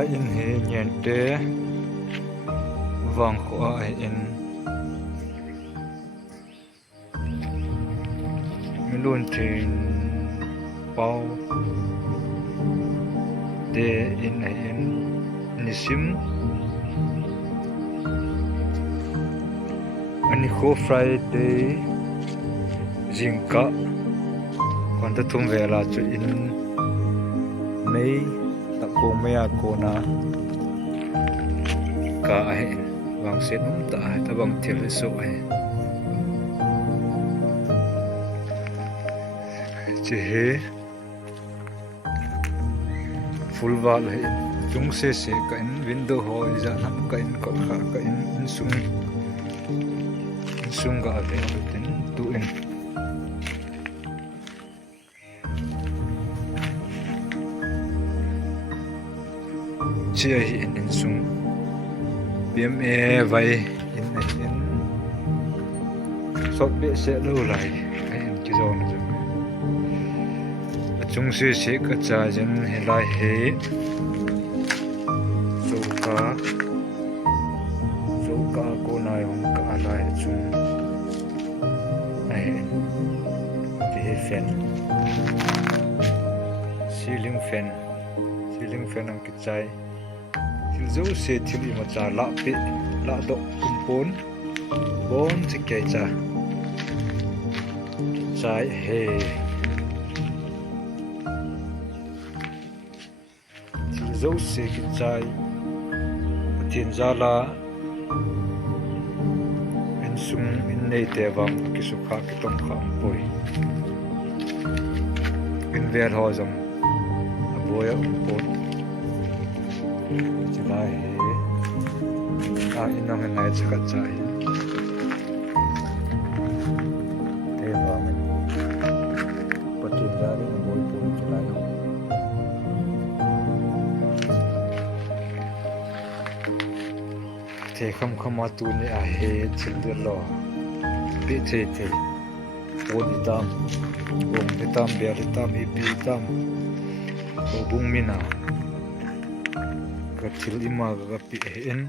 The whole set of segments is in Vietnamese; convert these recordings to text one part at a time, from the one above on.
lai in he nyen te wang kho ai in milun tin pau te in ai in nisim ani kho Friday jingka konta thum vela chu in mei takko mea kona ka ai wang se num ta ta bang thil so ai che he full wall hai chung se ka in window ho ja nam ka in ko kha ka in sung ga ave ten tu in chia hi in sung PMA vai in sot be se lo lai ai in ki zone ju chung se ka cha jen he lai he so ka ko nai hong ka lai chung ai ti fan ceiling fan ang ki chai til zo se til ma cha la pe la do kumpon bon chi ke cha chai he til zo se ki chai tin za la en sung in nei te wang ki su kha ki tom kha poi in ver ho jong aboya pon July inang nai chaka chai te ba men patin da ni boy pon July te kham tu ni a he chil de lo bi te pon itam ber itam I bi itam o bung mina ka thil ima ga pi en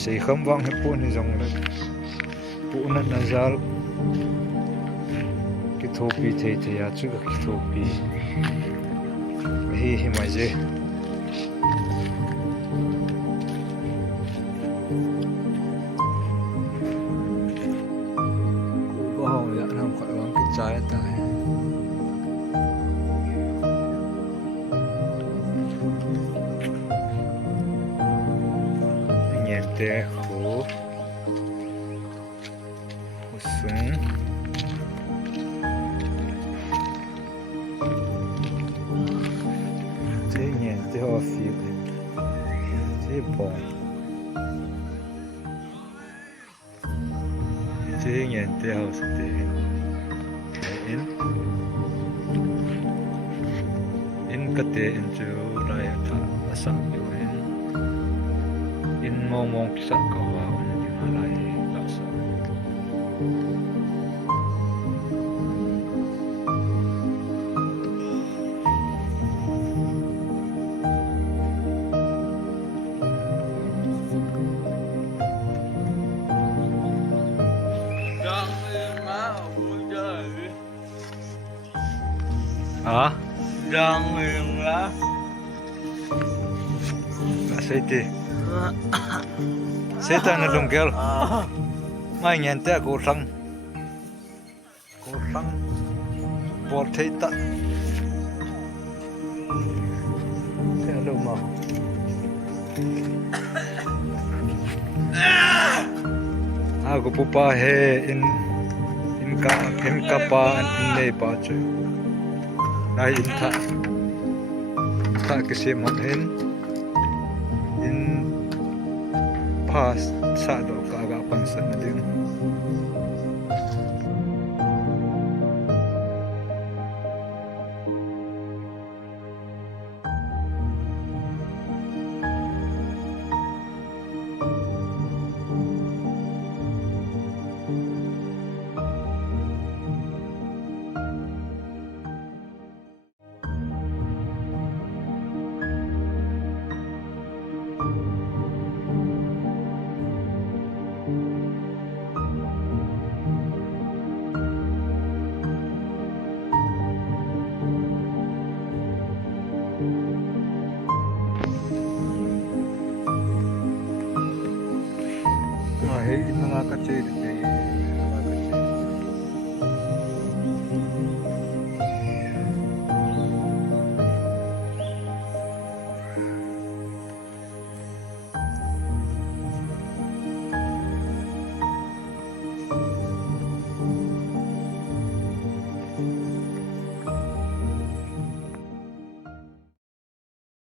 sei kham wang he po ni jong le pu na nazal ki thopi the ya chu ka ki thopi hi mai je ko hong ya nam khoi wang ki chai ta te khu sung te nyen te ho fi te bon te nyen te ho te in ka te in chu lai tha asa yu in mong sa ka wa ni malai la sa Đang lá aceite seta na lungkel mai nyen te ko sang por thei ta se lo ma ko pupa he in ka pa in nei pa chu nai in tha ke se mon hen in pas sa do ka ga pan san na ding Hey, mga ka-cherry.